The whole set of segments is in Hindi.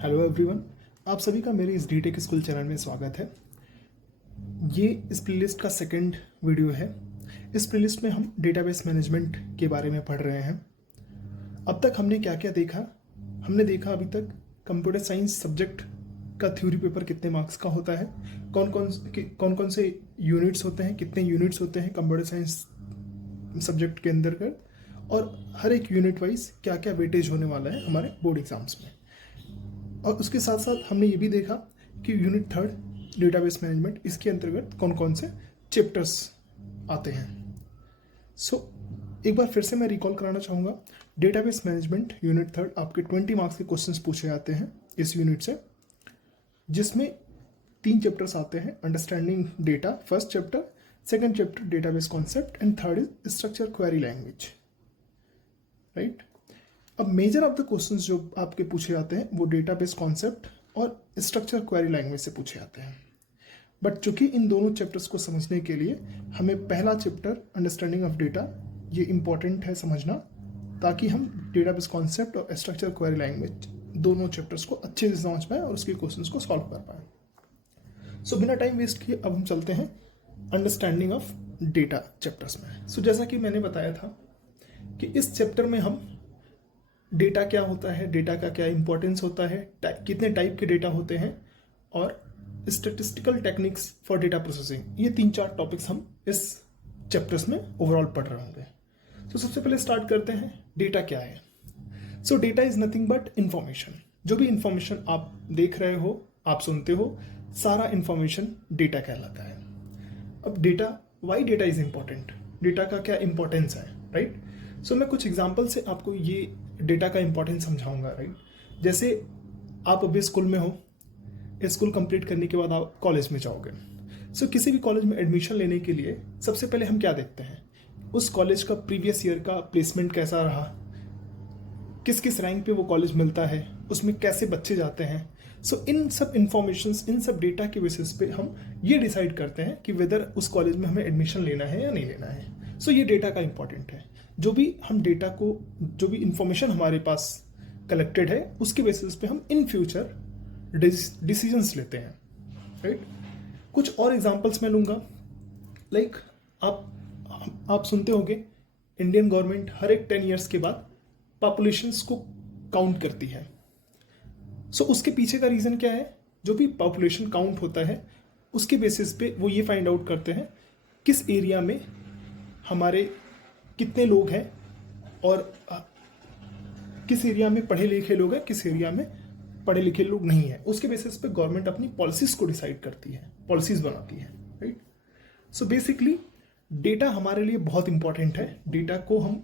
हेलो एवरीवन, आप सभी का मेरे इस डीटेक स्कूल चैनल में स्वागत है। ये इस प्लेलिस्ट का सेकंड वीडियो है। इस प्लेलिस्ट में हम डेटाबेस मैनेजमेंट के बारे में पढ़ रहे हैं। अब तक हमने क्या क्या देखा? हमने देखा अभी तक कंप्यूटर साइंस सब्जेक्ट का थ्योरी पेपर कितने मार्क्स का होता है, कौन कौन से यूनिट्स होते हैं, कितने यूनिट्स होते हैं कंप्यूटर साइंस सब्जेक्ट के अंतर्गत, और हर एक यूनिट वाइज क्या क्या वेटेज होने वाला है हमारे बोर्ड एग्जाम्स में। और उसके साथ साथ हमने ये भी देखा कि यूनिट थर्ड डेटाबेस मैनेजमेंट, इसके अंतर्गत कौन कौन से चैप्टर्स आते हैं। एक बार फिर से मैं रिकॉल कराना चाहूँगा, डेटाबेस मैनेजमेंट यूनिट थर्ड आपके 20 मार्क्स के क्वेश्चंस पूछे जाते हैं इस यूनिट से, जिसमें 3 चैप्टर्स आते हैं। Understanding data first chapter, second chapter database concept and third is structure query language, right. अब मेजर ऑफ द क्वेश्चंस जो आपके पूछे जाते हैं वो डेटाबेस कॉन्सेप्ट और स्ट्रक्चर क्वेरी लैंग्वेज से पूछे जाते हैं। बट चूंकि इन दोनों चैप्टर्स को समझने के लिए हमें पहला चैप्टर अंडरस्टैंडिंग ऑफ डेटा ये इम्पॉर्टेंट है समझना, ताकि हम डेटाबेस कॉन्सेप्ट और स्ट्रक्चर क्वेरी लैंग्वेज दोनों चैप्टर्स को अच्छे से समझ पाएँ और उसके क्वेश्चंस को सॉल्व कर पाएँ। बिना टाइम वेस्ट किए अब हम चलते हैं अंडरस्टैंडिंग ऑफ डेटा चैप्टर्स में। जैसा कि मैंने बताया था कि इस चैप्टर में हम डेटा क्या होता है, डेटा का क्या इंपॉर्टेंस होता है, कितने टाइप के डेटा होते हैं, और statistical techniques for data processing, ये 3-4 टॉपिक्स हम इस चैप्टर्स में ओवरऑल पढ़ रहे होंगे। सबसे पहले स्टार्ट करते हैं, डेटा क्या है। Data is nothing but information. जो भी इंफॉर्मेशन आप देख रहे हो, आप सुनते हो, सारा इंफॉर्मेशन डेटा कहलाता है। अब data, why data is important, data का क्या इंपॉर्टेंस है, राइट। मैं कुछ एग्जाम्पल से आपको ये डेटा का इंपॉर्टेंस समझाऊंगा, राइट। जैसे आप अभी स्कूल में हो, स्कूल कंप्लीट करने के बाद आप कॉलेज में जाओगे। किसी भी कॉलेज में एडमिशन लेने के लिए सबसे पहले हम क्या देखते हैं, उस कॉलेज का प्रीवियस ईयर का प्लेसमेंट कैसा रहा, किस किस रैंक पे वो कॉलेज मिलता है, उसमें कैसे बच्चे जाते हैं। इन सब इंफॉर्मेशंस, इन सब डेटा के बेसिस पे हम ये डिसाइड करते हैं कि वेदर उस कॉलेज में हमें एडमिशन लेना है या नहीं लेना है। ये डेटा का इंपॉर्टेंट है। जो भी हम डेटा को, जो भी इंफॉर्मेशन हमारे पास कलेक्टेड है, उसके बेसिस पे हम इन फ्यूचर डिसीजंस लेते हैं, राइट। कुछ और एग्जांपल्स मैं लूँगा, लाइक आप सुनते होंगे इंडियन गवर्नमेंट हर एक 10 ईयर्स के बाद पॉपुलेशंस को काउंट करती है। उसके पीछे का रीज़न क्या है? जो भी पॉपुलेशन काउंट होता है उसके बेसिस पे वो ये फाइंड आउट करते हैं किस एरिया में हमारे कितने लोग हैं, और किस एरिया में पढ़े लिखे लोग हैं, किस एरिया में पढ़े लिखे लोग नहीं हैं। उसके बेसिस पे गवर्नमेंट अपनी पॉलिसीज को डिसाइड करती है, पॉलिसीज बनाती है, राइट। बेसिकली डेटा हमारे लिए बहुत इंपॉर्टेंट है। डेटा को हम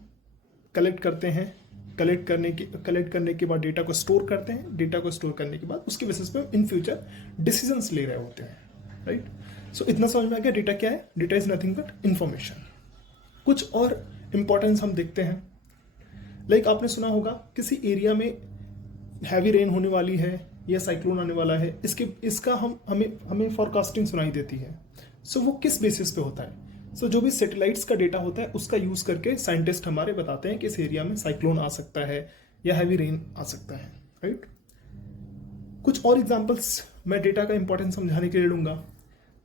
कलेक्ट करते हैं, कलेक्ट करने के बाद डेटा को स्टोर करते हैं, डेटा को स्टोर करने के बाद उसके बेसिस पे इन फ्यूचर डिसीजंस ले रहे होते हैं, राइट। इतना समझ में आ गया डेटा क्या है। Data is nothing but information. कुछ और इंपॉर्टेंस हम देखते हैं, लाइक आपने सुना होगा किसी एरिया में हैवी रेन होने वाली है या साइक्लोन आने वाला है, इसका हमें फॉरकास्टिंग सुनाई देती है। वो किस बेसिस पे होता है? जो भी सैटेलाइट्स का डेटा होता है उसका यूज करके साइंटिस्ट हमारे बताते हैं कि इस एरिया में साइक्लोन आ सकता है या हैवी रेन आ सकता है, राइट। कुछ और एग्जांपल्स मैं डेटा का इंपॉर्टेंस समझाने के लिए लूँगा,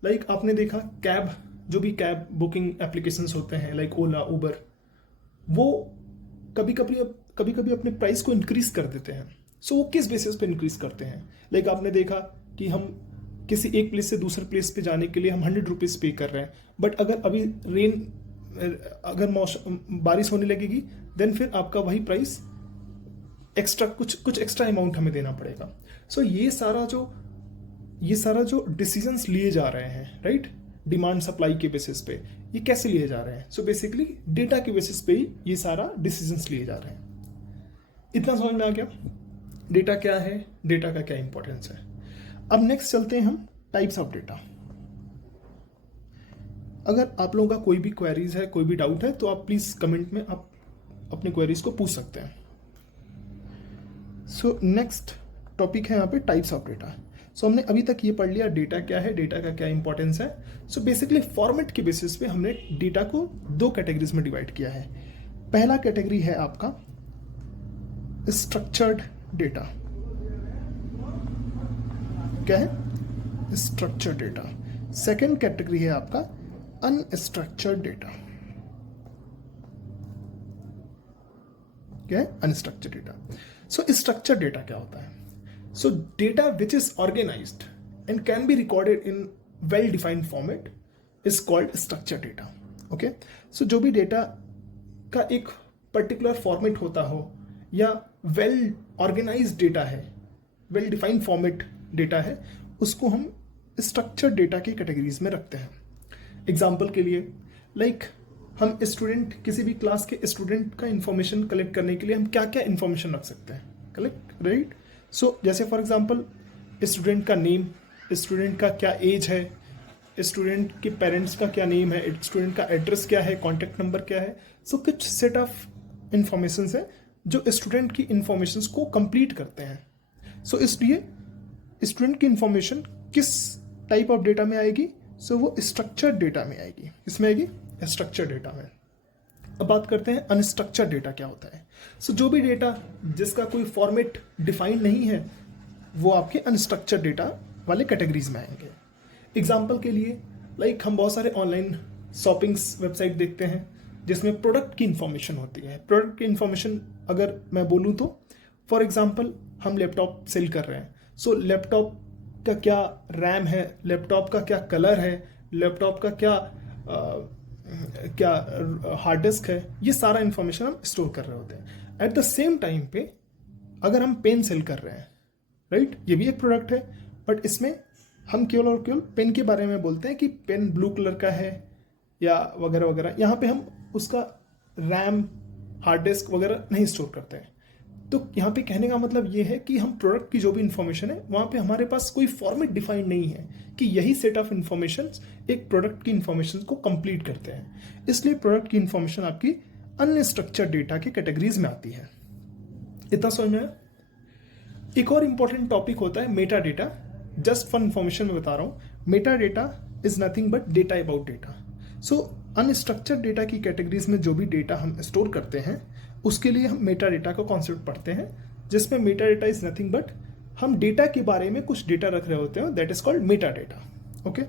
लाइक आपने देखा कैब, जो भी कैब बुकिंग एप्लीकेशंस होते हैं लाइक ओला, उबर, वो कभी कभी अपने प्राइस को इंक्रीज कर देते हैं। वो किस बेसिस पे इंक्रीज करते हैं? लाइक आपने देखा कि हम किसी एक प्लेस से दूसरे प्लेस पे जाने के लिए हम 100 रुपीज़ पे कर रहे हैं, बट अगर अभी मौसम बारिश होने लगेगी देन फिर आपका वही प्राइस एक्स्ट्रा कुछ एक्स्ट्रा अमाउंट हमें देना पड़ेगा। ये सारा जो डिसीजंस लिए जा रहे हैं, राइट, डिमांड सप्लाई के बेसिस पे, ये कैसे लिए जा रहे हैं? बेसिकली डेटा के बेसिस पे ही ये सारा डिसीजंस लिए जा रहे हैं। इतना समझ में आ गया डेटा क्या है, डेटा का क्या इंपॉर्टेंस है। अब नेक्स्ट चलते हैं हम टाइप्स ऑफ डेटा। अगर आप लोगों का कोई भी क्वेरीज है, कोई भी डाउट है, तो आप प्लीज कमेंट में आप अपने क्वेरीज को पूछ सकते हैं। नेक्स्ट टॉपिक है यहाँ पे टाइप्स ऑफ डेटा। हमने अभी तक ये पढ़ लिया डेटा क्या है, डेटा का क्या इंपॉर्टेंस है। बेसिकली फॉर्मेट के बेसिस पे हमने डेटा को 2 कैटेगरीज में डिवाइड किया है। पहला कैटेगरी है आपका स्ट्रक्चर्ड डेटा, क्या है? Structured data. सेकेंड कैटेगरी है आपका अनस्ट्रक्चर्ड डेटा। क्या है? Unstructured data. So structured data क्या होता है? So data which is organised and can be recorded in well defined format is called structured data. Okay, so जो भी डेटा का एक पर्टिकुलर फॉर्मेट होता हो या वेल ऑर्गेनाइज्ड डेटा है, वेल डिफाइंड फॉर्मेट डेटा है, उसको हम स्ट्रक्चर्ड डेटा की कैटेगरीज में रखते हैं। एग्जाम्पल के लिए लाइक हम स्टूडेंट, किसी भी क्लास के स्टूडेंट का इंफॉर्मेशन कलेक्ट करने के लिए हम क्या क्या इंफॉर्मेशन रख सकते हैं? Collect, right? सो जैसे फॉर एग्जांपल स्टूडेंट का नेम, स्टूडेंट का क्या एज है, स्टूडेंट के पेरेंट्स का क्या नेम है, स्टूडेंट का एड्रेस क्या है, कॉन्टैक्ट नंबर क्या है। सो कुछ सेट ऑफ इंफॉर्मेशन है जो स्टूडेंट की इंफॉर्मेशन को कंप्लीट करते हैं। सो इसलिए स्टूडेंट की इंफॉर्मेशन किस टाइप ऑफ डेटा में आएगी? सो वो स्ट्रक्चर्ड डेटा में आएगी। इसमें आएगी स्ट्रक्चर्ड डेटा में। अब बात करते हैं अनस्ट्रक्चर्ड डेटा क्या होता है। सो जो भी डेटा जिसका कोई फॉर्मेट डिफाइंड नहीं है वो आपके अनस्ट्रक्चर्ड डेटा वाले कैटेगरीज में आएंगे। एग्जाम्पल के लिए लाइक हम बहुत सारे ऑनलाइन शॉपिंग्स वेबसाइट देखते हैं जिसमें प्रोडक्ट की इंफॉर्मेशन होती है। प्रोडक्ट की इंफॉर्मेशन अगर मैं बोलूँ तो फॉर एग्जाम्पल हम लैपटॉप सेल कर रहे हैं। सो लैपटॉप का क्या रैम है, लैपटॉप का क्या कलर है, लैपटॉप का क्या हार्ड डिस्क है, ये सारा इंफॉर्मेशन हम स्टोर कर रहे होते हैं। एट द सेम टाइम पे अगर हम पेन सेल कर रहे हैं, राइट, ये भी एक प्रोडक्ट है, बट इसमें हम केवल और केवल पेन के बारे में बोलते हैं कि पेन ब्लू कलर का है या वगैरह वगैरह। यहाँ पे हम उसका रैम, हार्ड डिस्क वगैरह नहीं स्टोर करते हैं। तो यहाँ पे कहने का मतलब ये है कि हम प्रोडक्ट की जो भी इंफॉर्मेशन है वहाँ पे हमारे पास कोई फॉर्मेट डिफाइंड नहीं है कि यही सेट ऑफ इंफॉर्मेशन एक प्रोडक्ट की इंफॉर्मेशन को कंप्लीट करते हैं। इसलिए प्रोडक्ट की इंफॉर्मेशन आपकी अनस्ट्रक्चर्ड डेटा की कैटेगरीज में आती है। इतना समझ में आया? एक और इंपॉर्टेंट टॉपिक होता है Meta data. Just for information में बता रहा हूँ, Meta data is nothing but data about data. So unstructured data की कैटेगरीज में जो भी डेटा हम स्टोर करते हैं उसके लिए हम मेटा डेटा का कॉन्सेप्ट पढ़ते हैं, जिसमें Meta data is nothing but हम डेटा के बारे में कुछ डेटा रख रहे होते हैं, that is called Meta data. Okay,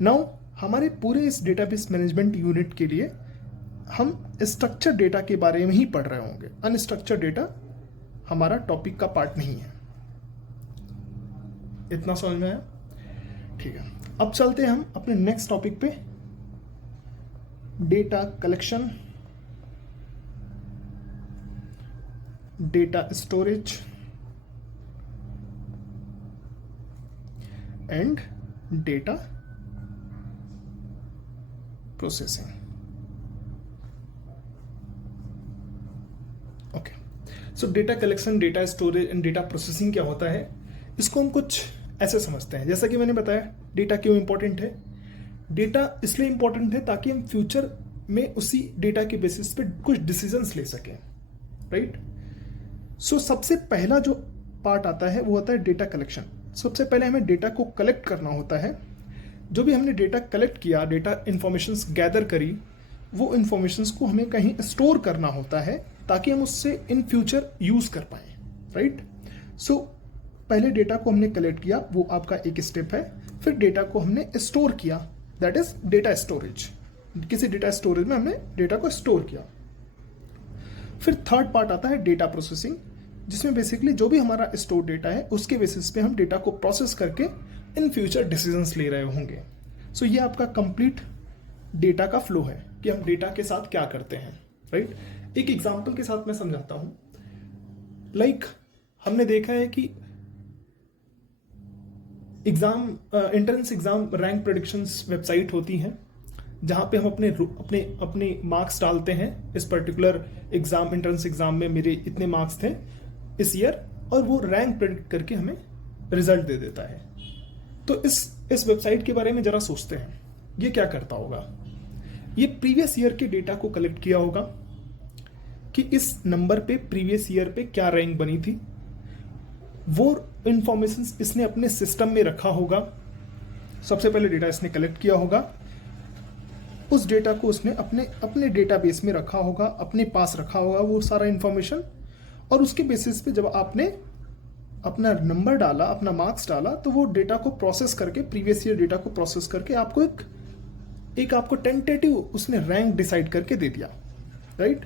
now हमारे पूरे इस डेटाबेस मैनेजमेंट यूनिट के लिए हम स्ट्रक्चर्ड डेटा के बारे में ही पढ़ रहे होंगे। अनस्ट्रक्चर्ड डेटा हमारा टॉपिक का पार्ट नहीं है। इतना समझ में आया? ठीक है, अब चलते हैं हम अपने नेक्स्ट टॉपिक पे, data collection, data storage and data processing. Okay, so data collection, data storage and data processing क्या होता है, इसको हम कुछ ऐसे समझते हैं। जैसा कि मैंने बताया डेटा क्यों इंपॉर्टेंट है। डेटा इसलिए इंपॉर्टेंट है ताकि हम फ्यूचर में उसी डेटा के बेसिस पे कुछ डिसीजंस ले सकें, राइट? सो सबसे पहला जो पार्ट आता है वो होता है डेटा कलेक्शन। सबसे पहले हमें डेटा को कलेक्ट करना होता है। जो भी हमने डेटा कलेक्ट किया, डेटा इंफॉर्मेशंस गैदर करी, वो इंफॉर्मेशंस को हमें कहीं स्टोर करना होता है ताकि हम उससे इन फ्यूचर यूज कर पाए, राइट? सो पहले डेटा को हमने कलेक्ट किया, वो आपका एक स्टेप है। फिर डेटा को हमने स्टोर किया, दैट इज डेटा स्टोरेज। किसी डेटा स्टोरेज में हमने डेटा को स्टोर किया। फिर थर्ड पार्ट आता है डेटा प्रोसेसिंग, जिसमें बेसिकली जो भी हमारा स्टोर डेटा है उसके बेसिस पे हम डेटा को प्रोसेस करके इन फ्यूचर डिसीजंस ले रहे होंगे। सो ये आपका कंप्लीट डेटा का फ्लो है कि हम डेटा के साथ क्या करते हैं, राइट? एक एग्जांपल के साथ मैं समझाता हूं। लाइक हमने देखा है कि exam, entrance exam rank predictions website होती हैं जहाँ पे हम अपने मार्क्स डालते हैं। इस पर्टिकुलर एग्जाम, एंट्रेंस एग्जाम में मेरे इतने मार्क्स थे इस ईयर, और वो रैंक प्रेडिक्ट करके हमें रिजल्ट दे देता है। तो इस वेबसाइट के बारे में जरा सोचते हैं, ये क्या करता होगा? ये प्रीवियस ईयर के डेटा को कलेक्ट किया होगा कि इस नंबर पे प्रीवियस ईयर पे क्या रैंक बनी थी, वो इंफॉर्मेशन इसने अपने सिस्टम में रखा होगा। सबसे पहले डेटा इसने कलेक्ट किया होगा, उस डेटा को उसने अपने डेटाबेस में रखा होगा, अपने पास रखा होगा वो सारा इंफॉर्मेशन, और उसके बेसिस पे जब आपने अपना नंबर डाला, अपना मार्क्स डाला, तो वो डेटा को प्रोसेस करके, प्रीवियस ईयर डेटा को प्रोसेस करके आपको एक आपको टेंटेटिव उसने रैंक डिसाइड करके दे दिया, राइट।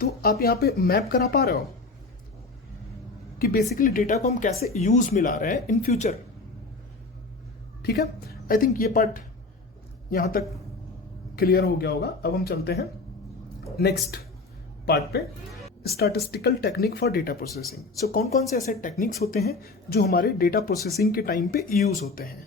तो आप यहाँ पे मैप करा पा रहे हो कि बेसिकली डेटा को हम कैसे यूज में ला रहे हैं इन फ्यूचर। ठीक है, आई थिंक ये पार्ट यहां तक क्लियर हो गया होगा। अब हम चलते हैं नेक्स्ट पार्ट पे, statistical technique for data processing. So कौन कौन से ऐसे टेक्निक्स होते हैं जो हमारे डेटा प्रोसेसिंग के टाइम पे यूज होते हैं।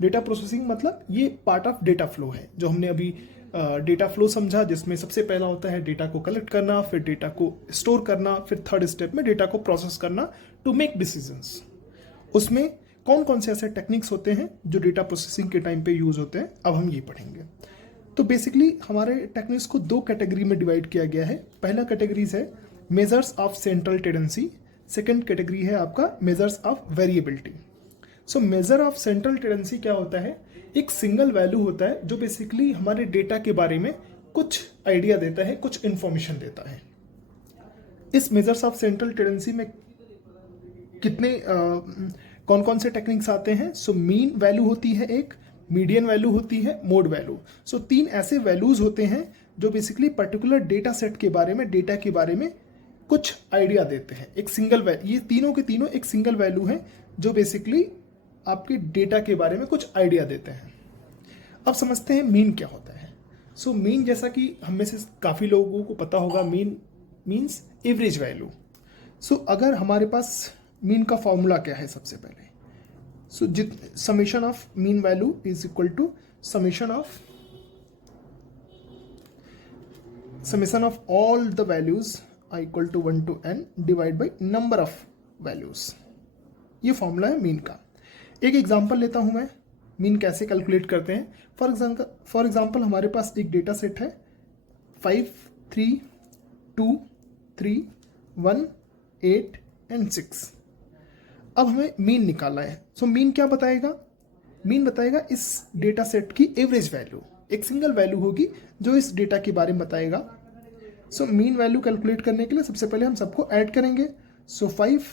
डेटा प्रोसेसिंग मतलब ये पार्ट ऑफ डेटा फ्लो है, जो हमने अभी डेटा फ्लो समझा, जिसमें सबसे पहला होता है डेटा को कलेक्ट करना, फिर डेटा को स्टोर करना, फिर थर्ड स्टेप में डेटा को प्रोसेस करना टू मेक डिसीजंस। उसमें कौन कौन से ऐसे टेक्निक्स होते हैं जो डेटा प्रोसेसिंग के टाइम पे यूज होते हैं, अब हम ये पढ़ेंगे। तो बेसिकली हमारे टेक्निक्स को दो कैटेगरी में डिवाइड किया गया है। पहला कैटेगरीज है measures of central tendency, second category है आपका measures of variability. So measure of central tendency क्या होता है, एक सिंगल वैल्यू होता है जो बेसिकली हमारे डेटा के बारे में कुछ आइडिया देता है, कुछ इंफॉर्मेशन देता है। इस मेजर्स ऑफ सेंट्रल टेंडेंसी में कितने कौन कौन से टेक्निक्स आते हैं। सो मीन वैल्यू होती है एक, मीडियन वैल्यू होती है, मोड वैल्यू। सो तीन ऐसे वैल्यूज होते हैं जो बेसिकली पर्टिकुलर डेटा सेट के बारे में, डेटा के बारे में कुछ आइडिया देते हैं। एक सिंगल वैल्यू, ये तीनों के तीनों एक सिंगल वैल्यू है जो बेसिकली आपके डेटा के बारे में कुछ आइडिया देते हैं। अब समझते हैं मीन क्या होता है। सो मीन, जैसा कि हम में से काफ़ी लोगों को पता होगा, मीन मीन्स एवरेज वैल्यू। सो अगर हमारे पास मीन का फॉर्मूला क्या है, सबसे पहले so summation of mean value is equal to summation of all the values i equal to 1 to n divide by number of values. ये फॉर्मूला है मीन का। एक एग्जांपल लेता हूं मैं, मीन कैसे कैलकुलेट करते हैं। फॉर एग्जांपल हमारे पास एक डेटा सेट है 5, 3, 2, 3, 1, 8 एंड 6। अब हमें मीन निकालना है। सो मीन क्या बताएगा, मीन बताएगा इस डेटा सेट की एवरेज वैल्यू, एक सिंगल वैल्यू होगी जो इस डेटा के बारे में बताएगा। सो मीन वैल्यू कैलकुलेट करने के लिए सबसे पहले हम सबको ऐड करेंगे। सो 5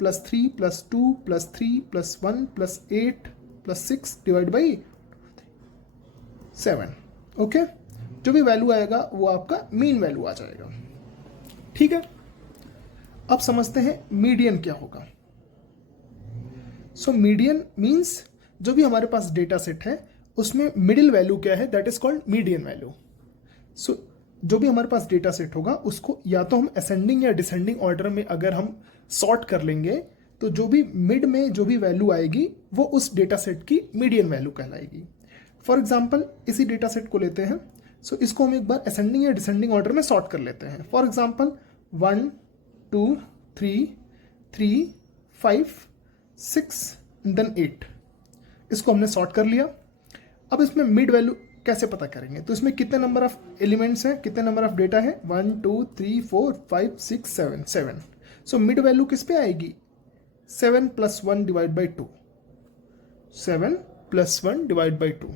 + 3 + 2 + 3 + 1 + 8 + 6 डिवाइड बाई 7। ओके, जो भी वैल्यू आएगा वो आपका मीन वैल्यू आ जाएगा। ठीक है, अब समझते हैं मीडियन क्या होगा। सो मीडियन मीन्स जो भी हमारे पास डेटा सेट है उसमें मिडिल वैल्यू क्या है, that is called median value. So जो भी हमारे पास डेटा सेट होगा उसको या तो हम असेंडिंग या डिसेंडिंग ऑर्डर में अगर हम सॉर्ट कर लेंगे, तो जो भी मिड में जो भी वैल्यू आएगी वो उस डेटा सेट की मीडियन वैल्यू कहलाएगी। फॉर एग्जाम्पल इसी डेटा सेट को लेते हैं। सो इसको हम एक बार असेंडिंग या डिसेंडिंग ऑर्डर में सॉर्ट कर लेते हैं। फॉर एग्जाम्पल 1, 2, 3, 3, 5, 6 देन 8, इसको हमने सॉर्ट कर लिया। अब इसमें मिड वैल्यू कैसे पता करेंगे, तो इसमें कितने नंबर ऑफ एलिमेंट्स हैं, कितने नंबर ऑफ डेटा है, 1, 2, 3, 4, 5, 6, 7। सो मिड वैल्यू किस पे आएगी, 7 + 1 divide by 2। 7 + 1 divide by 2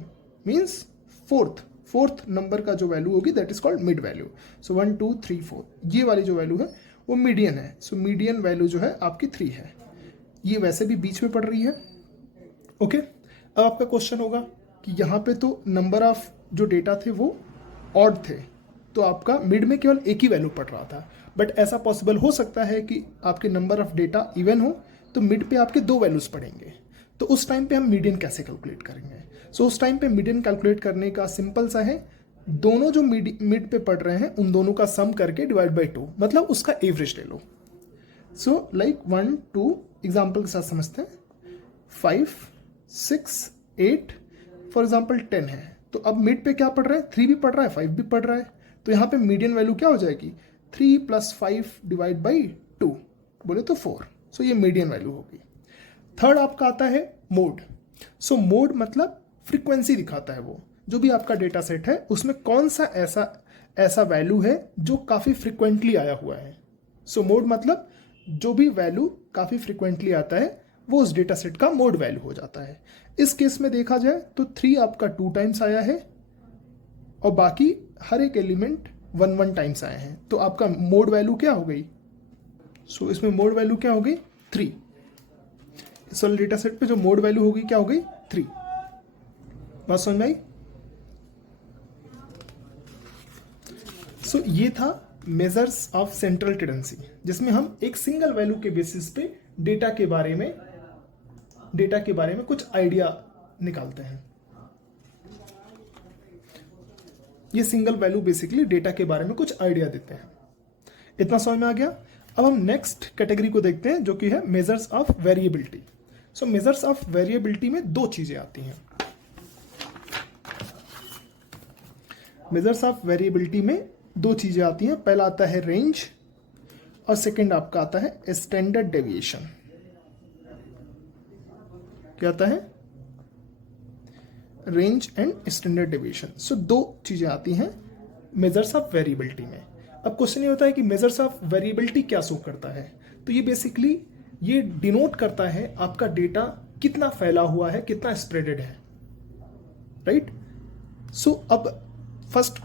means fourth number का जो वैल्यू होगी that is called mid value. सो 1, 2, 3, 4 ये वाली जो वैल्यू है वो मीडियन है। सो मीडियन वैल्यू जो है आपकी 3 है। ये वैसे भी बीच में पड़ रही है। ओके, अब आपका क्वेश्चन होगा कि यहाँ पे तो नंबर ऑफ जो डेटा थे वो ऑड थे, तो आपका मिड में केवल एक ही वैल्यू पड़ रहा था। बट ऐसा पॉसिबल हो सकता है कि आपके नंबर ऑफ डेटा इवन हो तो मिड पे आपके 2 वैल्यूज पड़ेंगे। तो उस टाइम पे हम मीडियन कैसे कैलकुलेट करेंगे। सो उस टाइम पे मीडियन कैलकुलेट करने का सिंपल सा है, दोनों जो मिड पे पड़ रहे हैं उन दोनों का सम करके डिवाइड बाई 2, मतलब उसका एवरेज ले लो। सो लाइक 1, 2 एग्जाम्पल के साथ समझते हैं। 5, 6, 8 फॉर एग्जाम्पल 10 है, तो अब मिड पे क्या पड़ रहा है, 3 भी पड़ रहा है, 5 भी पड़ रहा है, तो यहाँ पे मीडियन वैल्यू क्या हो जाएगी, 3 + 5 डिवाइड बाई 2 बोले तो 4। सो ये मीडियन वैल्यू होगी। थर्ड आपका आता है मोड। सो मोड मतलब फ्रीक्वेंसी दिखाता है, वो जो भी आपका डेटा सेट है उसमें कौन सा ऐसा वैल्यू है जो काफ़ी फ्रिक्वेंटली आया हुआ है। सो मोड मतलब जो भी वैल्यू काफ़ी फ्रिक्वेंटली आता है वो उस डेटा सेट का मोड वैल्यू हो जाता है। इस केस में देखा जाए तो 3 आपका 2 टाइम्स आया है और बाकी हर एक एलिमेंट 1 टाइम्स आए हैं, तो आपका मोड वैल्यू क्या हो गई, सो इसमें मोड वैल्यू क्या हो गई 3। इस वाले डेटा सेट पे जो मोड वैल्यू होगी क्या हो गई 3। बात समझ में आई? सो ये था मेजर्स ऑफ सेंट्रल टेंडेंसी, जिसमें हम एक सिंगल वैल्यू के बेसिस पे डेटा के बारे में कुछ आइडिया निकालते हैं। ये सिंगल वैल्यू बेसिकली डेटा के बारे में कुछ आइडिया देते हैं। इतना समझ में आ गया? अब हम नेक्स्ट कैटेगरी को देखते हैं जो कि है measures of variability. So measures of variability में दो चीजें आती हैं। मेजर्स ऑफ वेरिएबिलिटी में दो चीजें आती हैं। पहला आता है रेंज और सेकंड आपका आता है स्टैंडर्ड डेविएशन। क्या आता है? Range and standard deviation. So दो चीजें आती हैं मेजर्स ऑफ वेरिएबिलिटी में। अब क्वेश्चन ये होता है कि मेजर्स ऑफ वेरिएबिलिटी क्या शो करता है? तो ये बेसिकली ये डिनोट करता है आपका डेटा कितना फैला हुआ है, कितना स्प्रेडेड है, राइट? सो अब फर्स्ट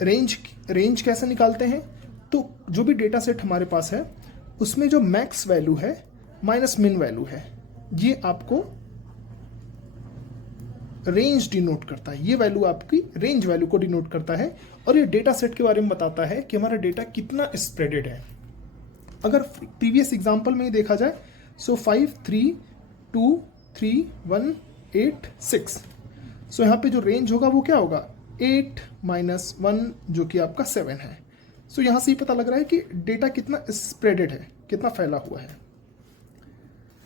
रेंज कैसे निकालते हैं? तो जो भी डेटा सेट हमारे पास है उसमें जो मैक्स वैल्यू है माइनस मिन वैल्यू है, ये आपको रेंज डिनोट करता है। ये वैल्यू आपकी रेंज वैल्यू को डिनोट करता है और ये डेटा सेट के बारे में बताता है कि हमारा डेटा कितना स्प्रेडेड है। अगर प्रीवियस एग्जांपल में ही देखा जाए, सो 5 3 2 3 1 8 6। सो यहाँ पे जो रेंज होगा वो क्या होगा 8 माइनस 1 जो कि आपका 7 है। सो यहाँ से ही पता लग रहा है कि डेटा कितना स्प्रेडेड है, कितना फैला हुआ है।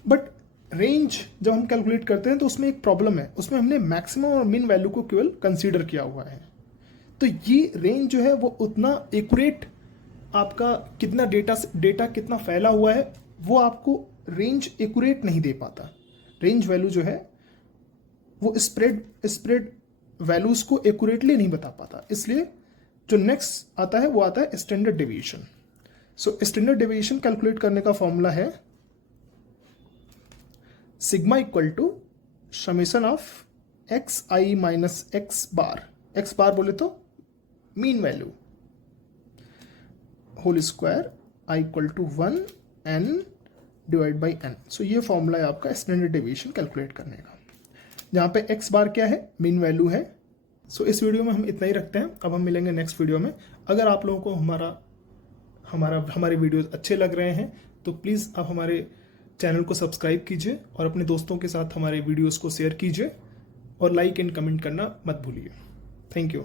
बट रेंज जब हम कैलकुलेट करते हैं तो उसमें एक प्रॉब्लम है, उसमें हमने मैक्सिमम और मिन वैल्यू को केवल कंसीडर किया हुआ है। तो ये रेंज जो है वो उतना एक्यूरेट आपका कितना डेटा कितना फैला हुआ है वो आपको रेंज एक्यूरेट नहीं दे पाता। रेंज वैल्यू जो है वो स्प्रेड वैल्यूज को एक्यूरेटली नहीं बता पाता। इसलिए जो नेक्स्ट आता है वो आता है standard deviation. So standard deviation calculate करने का फॉर्मूला है sigma equal to summation of x i minus x bar बोले तो mean value whole square i equal to 1 n divide by n। So ये फॉर्मूला है आपका स्टैंडर्ड डेविएशन कैलकुलेट करने का, जहाँ पे x बार क्या है, मीन वैल्यू है। सो इस वीडियो में हम इतना ही रखते हैं। अब हम मिलेंगे नेक्स्ट वीडियो में। अगर आप लोगों को हमारे वीडियोस अच्छे लग रहे हैं तो प्लीज़ आप हमारे चैनल को सब्सक्राइब कीजिए और अपने दोस्तों के साथ हमारे वीडियोस को शेयर कीजिए और लाइक एंड कमेंट करना मत भूलिए। Thank you.